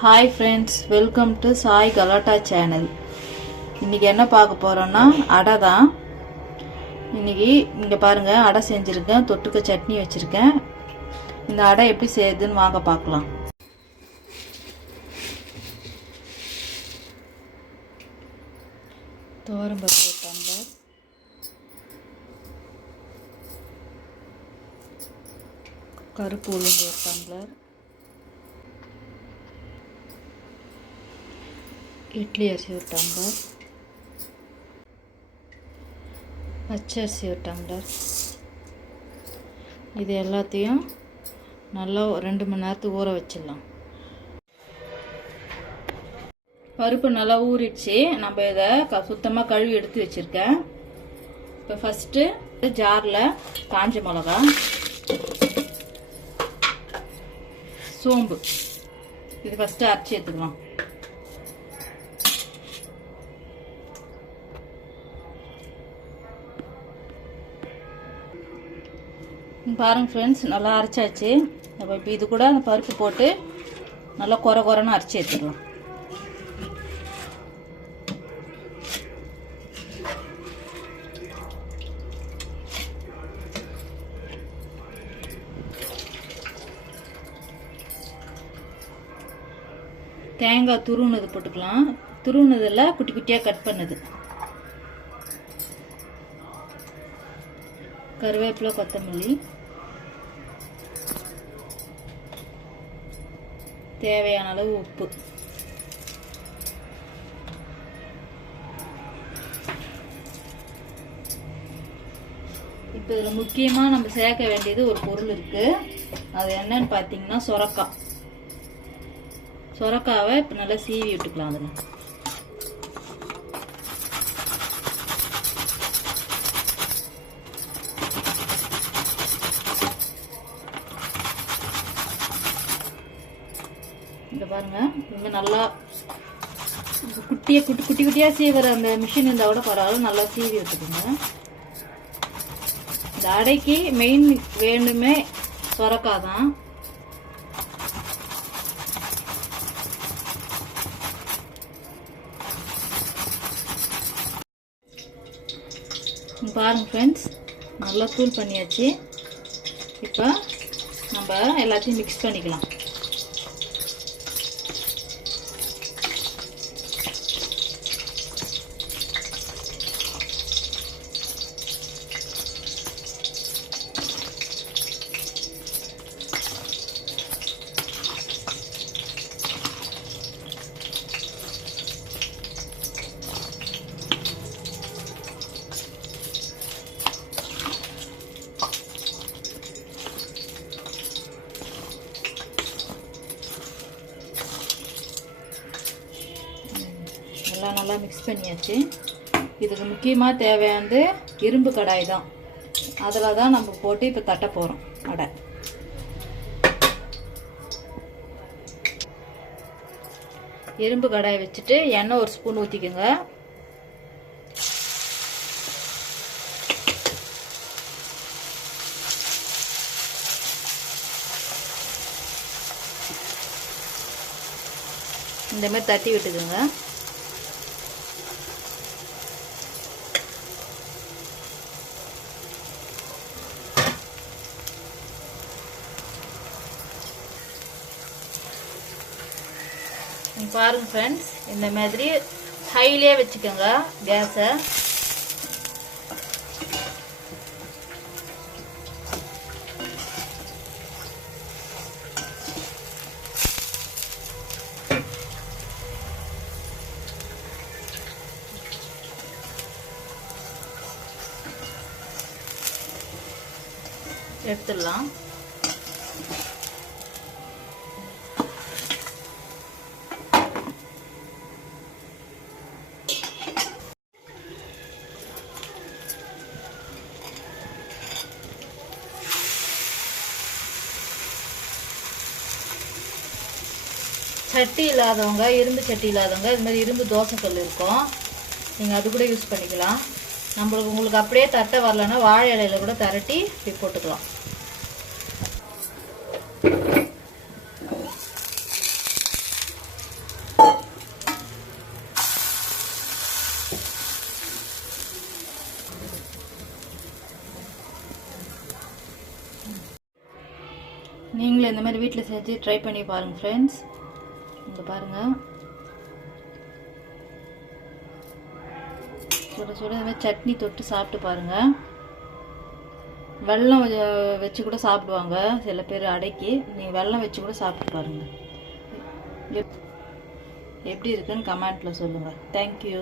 Hi friends, welcome to Sai கலாட்டா channel. இன்றைக்கி என்ன பார்க்க போகிறோன்னா அடை தான். இன்றைக்கி இங்கே பாருங்கள், அடை செஞ்சுருக்கேன், தொட்டுக்க சட்னி வச்சுருக்கேன். இந்த அடை எப்படி செய்யுதுன்னு வாங்க பார்க்கலாம். துவரம்பருப்பு ஒரு டம்ளர், கருப்பு உளுந்து ஒரு டம்ளர், இட்லி அரிசி ஒரு டம்ளர், பச்சரிசி ஒரு டம்ளர். இது எல்லாத்தையும் நல்லா 2 மணி நேரத்துக்கு ஊற வச்சிடலாம். பருப்பு நல்லா ஊறிடுச்சு. நம்ம இதை சுத்தமாக கழுவி எடுத்து வச்சுருக்கேன். இப்போ ஃபஸ்ட்டு ஜாரில் காஞ்ச மிளகா, சோம்பு இது ஃபஸ்ட்டு அரைச்சி எடுத்துக்கலாம். பாருங்கள் ஃப்ரெண்ட்ஸ், நல்லா அரைச்சாச்சு. நம்ம இப்போ இது கூட அந்த பருப்பு போட்டு நல்லா குறைன்னு அரைச்சி எடுத்துக்கலாம். தேங்காய் துருவுனது போட்டுக்கலாம். துருவுனதில் குட்டி குட்டியாக கட் பண்ணது, கருவேப்பிலை, கொத்தமல்லி, தேவையான அளவு உப்பு. இப்போ இதில் முக்கியமாக நம்ம சேர்க்க வேண்டியது ஒரு பொருள் இருக்குது. அது என்னன்னு பார்த்தீங்கன்னா சொரக்காய். சொரக்காவை இப்போ நல்லா சீவி விட்டுக்கலாம். அதில் இந்த பாருங்க, இங்கே நல்லா குட்டியாக சீவிற அந்த மிஷின் இருந்தால் கூட பரவாயில்ல, நல்லா சீவி விட்டுக்குங்க. இந்த அடைக்கு மெயின் வேணுமே சொரக்காய் தான். பாருங்க ஃப்ரெண்ட்ஸ், நல்லா தூள் பண்ணியாச்சு. இப்போ நம்ம எல்லாத்தையும் மிக்ஸ் பண்ணிக்கலாம். எல்லாம் நல்லா மிக்ஸ் பண்ணியாச்சு. இதுக்கு முக்கியமாக தேவையானது இரும்பு கடாய் தான். அதில் தான் நம்ம போட்டு இப்போ தட்ட போகிறோம் அடை. இரும்பு கடாய் வச்சுட்டு எண்ணெய் ஒரு ஸ்பூன் ஊற்றிக்கோங்க. இந்த மாதிரி தட்டி விட்டுக்குங்க. பாருங்க ஃப்ரெண்ட்ஸ், இந்த மாதிரி ஹைலே வச்சுக்கோங்க கேஸை. எடுத்துடலாம். சட்டி இல்லாதவங்க, இரும்பு சட்டி இல்லாதவங்க இது மாதிரி இரும்பு தோசைக்கல் இருக்கும், நீங்கள் அது கூட யூஸ் பண்ணிக்கலாம். உங்களுக்கு அப்படியே தட்டை வரலன்னா வாழை இலையில கூட திரட்டி இப்படி போட்டுக்கலாம். நீங்களும் இந்த மாதிரி வீட்டில் செஞ்சு ட்ரை பண்ணி பாருங்கள் ஃப்ரெண்ட்ஸ். இங்கே பாருங்கள், சுட சுட இந்த மாதிரி சட்னி தொட்டு சாப்பிட்டு பாருங்கள். வெல்லம் வச்சு கூட சாப்பிடுவாங்க சில பேர் அடைக்கி. நீங்கள் வெல்லம் வச்சு கூட சாப்பிட்டு பாருங்கள். எப்படி இருக்குன்னு கமெண்ட்டில் சொல்லுங்கள். தேங்க்யூ.